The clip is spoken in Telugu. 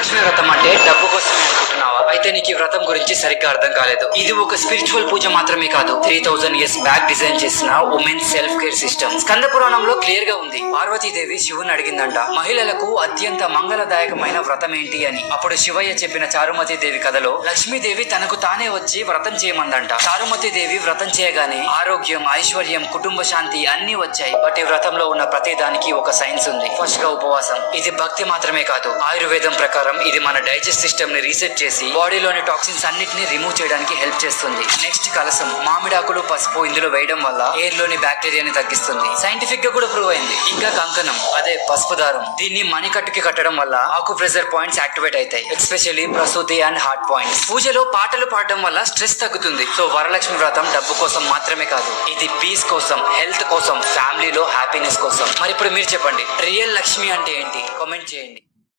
వరలక్ష్మి వ్రతం అంటే డబ్బు కోసమే అనుకుంటున్నావా? అయితే నీకు ఈ వ్రతం గురించి సరిగ్గా అర్థం కాలేదు. ఇది ఒక స్పిరిచువల్ పూజ మాత్రమే కాదు, 3000 years బ్యాక్ డిజైన్ చేసిన women self care system. Skanda పురాణంలో క్లియర్ గా ఉంది. పార్వతీదేవి శివుని అడిగిందంట, మహిళలకు అత్యంత మంగళదాయకమైన వ్రతం ఏంటి అని. అప్పుడు శివయ్య చెప్పిన చారుమతీదేవి కథలో లక్ష్మీదేవి తనకు తానే వచ్చి వ్రతం చేయమందంట. చారుమతీదేవి వ్రతం చేయగానే ఆరోగ్యం, ఐశ్వర్యం, కుటుంబ శాంతి అన్ని వచ్చాయి. బట్ ఈ వ్రతంలో ఉన్న ప్రతి దానికి ఒక సైన్స్ ఉంది. ఫస్ట్ గా ఉపవాసం. ఇది భక్తి మాత్రమే కాదు, ఆయుర్వేదం ప్రకారం ఇది మన డైజెస్ట్ సిస్టమ్ ని రీసెట్ చేసి బాడీలోని టాక్సిన్స్ అన్నిటిని రిమూవ్ చేయడానికి హెల్ప్ చేస్తుంది. నెక్స్ట్ కలసం. మామిడాకులు, పసుపు ఇందులో వేయడం వల్ల ఎయిర్ లోని బ్యాక్టీరియాని తగ్గిస్తుంది. సైంటిఫిక్ గా కూడా ప్రూవ్ అయింది. ఇంకా కంకణం, అదే పసుపు దారం. దీన్ని మణికట్టుకి కట్టడం వల్ల ఆకు ప్రెజర్ పాయింట్స్ యాక్టివేట్ అవుతాయి, ఎస్పెషల్లీ ప్రసూతి అండ్ హార్ట్ పాయింట్స్. పూజలో పాటలు పాడడం వల్ల స్ట్రెస్ తగ్గుతుంది. సో వరలక్ష్మి వ్రతం డబ్బు కోసం మాత్రమే కాదు, ఇది పీస్ కోసం, హెల్త్ కోసం, ఫ్యామిలీలో హ్యాపీనెస్ కోసం. మరి ఇప్పుడు మీరు చెప్పండి, రియల్ లక్ష్మి అంటే ఏంటి? కామెంట్ చేయండి.